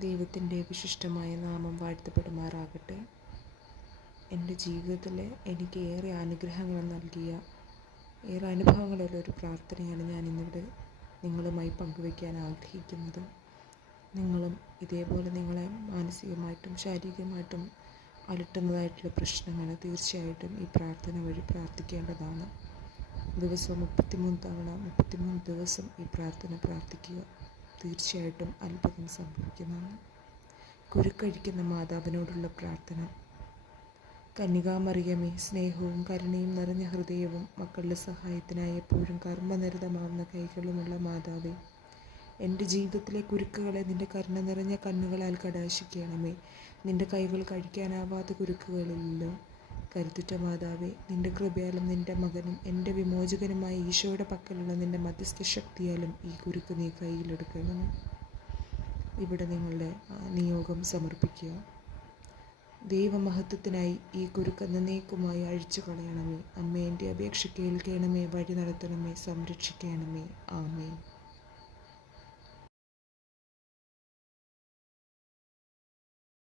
ദൈവത്തിൻ്റെ വിശിഷ്ടമായ നാമം വാഴ്ത്തപ്പെടുമാറാകട്ടെ. എൻ്റെ ജീവിതത്തിൽ എനിക്ക് ഏറെ അനുഗ്രഹങ്ങൾ നൽകിയ ഏറെ അനുഭവങ്ങളുള്ളൊരു പ്രാർത്ഥനയാണ് ഞാൻ ഇന്നിവിടെ നിങ്ങളുമായി പങ്കുവയ്ക്കാൻ ആഗ്രഹിക്കുന്നത്. നിങ്ങളും ഇതേപോലെ നിങ്ങളെ മാനസികമായിട്ടും ശാരീരികമായിട്ടും അലട്ടുന്നതായിട്ടുള്ള പ്രശ്നങ്ങൾ തീർച്ചയായിട്ടും ഈ പ്രാർത്ഥന വഴി പ്രാർത്ഥിക്കേണ്ടതാണ്. ദിവസവും 33 ദിവസം ഈ പ്രാർത്ഥന പ്രാർത്ഥിക്കുക. തീർച്ചയായിട്ടും അത്ഭുതം സംഭവിക്കുന്നതാണ്. കുരുക്കഴിക്കുന്ന മാതാവിനോടുള്ള പ്രാർത്ഥന. കന്യകാമറിയമേ, സ്നേഹവും കരുണയും നിറഞ്ഞ ഹൃദയവും മക്കളുടെ സഹായത്തിനായി എപ്പോഴും കർമ്മനിരതമാവുന്ന കൈകളുമുള്ള മാതാവേ, എൻ്റെ ജീവിതത്തിലെ കുരുക്കുകളെ നിൻ്റെ കരുണ നിറഞ്ഞ കണ്ണുകളാൽ കടാശിക്കണമേ. നിൻ്റെ കൈകൾ കഴിക്കാനാവാത്ത കുരുക്കുകളില്ലല്ലോ. കരുത്തുറ്റ മാതാവേ, നിൻ്റെ കൃപയാലും നിൻ്റെ മകനും എൻ്റെ വിമോചകനുമായ ഈശോയുടെ പക്കലുള്ള നിൻ്റെ മധ്യസ്ഥ ശക്തിയാലും ഈ കുരുക്ക് നീ കയ്യിലെടുക്കണം. ഇവിടെ നിങ്ങളുടെ നിയോഗം സമർപ്പിക്കുക. ദൈവമഹത്വത്തിനായി ഈ കുരുക്ക് എന്നേക്കുമായി അഴിച്ചു കളയണമേ. അമ്മേ, എൻ്റെ അപേക്ഷ കേൾക്കണമേ, വഴി നടത്തണമേ, സംരക്ഷിക്കണമേ. ആമേൻ.